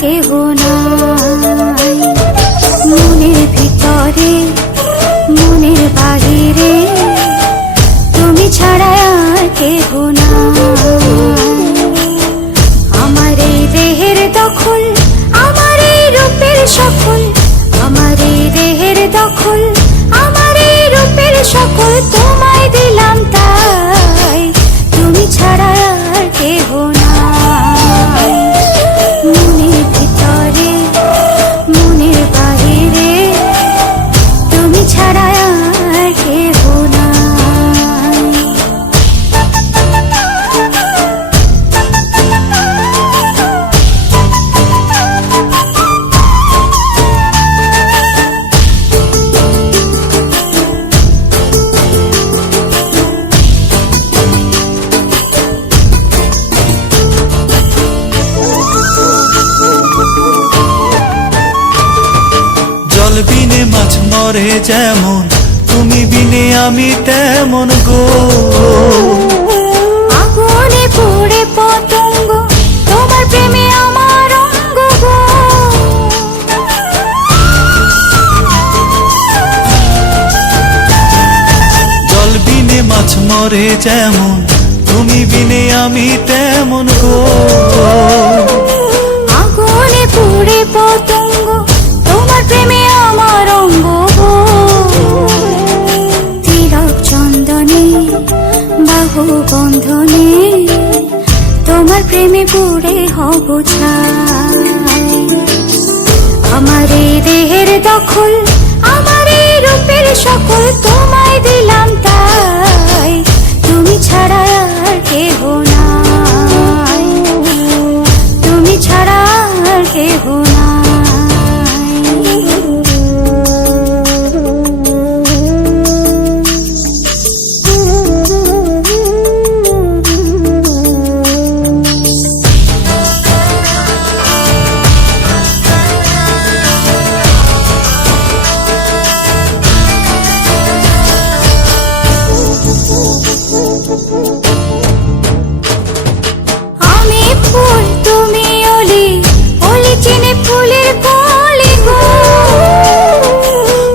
কেহ নাই। মনের ভিতরে মনের বাহিরে তুমি ছাড়া আর কেহ নাই। আমার এই দেহের দখল, আমার এই রূপের সকল, আমার এই দেহের দখল, আমার এই রূপের সকল তোমায় দিলাম তাই, তুমি ছাড়া আর কেহ নাই। মনের ভিতরে মনের বাহিরে তুমি ছাড়া আর কেহ নাই। জল বিনে মাছ মরে যেমন, তুমি বিনে আমি তেমন গো। আগুনে পুড়ে পতঙ্গ, তোমার প্রেমে আমার অঙ্গ গো। জল বিনে মাছ মরে যেমন, তুমি বিনে আমি তেমন গো। আগুনে পুড়ে পতঙ্গ, তোমার প্রেমে আমার অঙ্গ গো। তিলক চন্দনে বাহু বন্ধনে তোমার প্রেমে পুড়ে হব ছাই। আমার এই দেহের দখল, আমার এই রূপের সকল তোমায় দিলাম তাই, তুমি ছাড়া আর কেহ নাই, তুমি ছাড়া আর কেহ নাই। আমি ফুল তুমি অলি, অলি চিনে ফুলের কলি গো।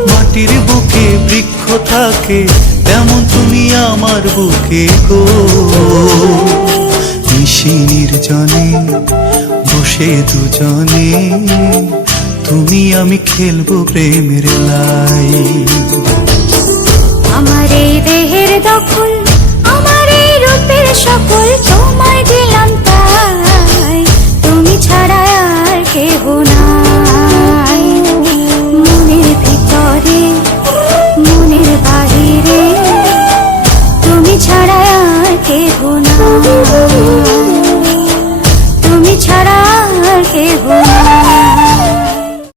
মাটির বুকে বৃক্ষ থাকে, তেমন তুমি আমার বুকে গো। নিশি নির্জনে বসে দুজনে, তুমি আমি খেলবো প্রেমের লাই। আমার এই দেহের দখল, আমার এই রূপের সকল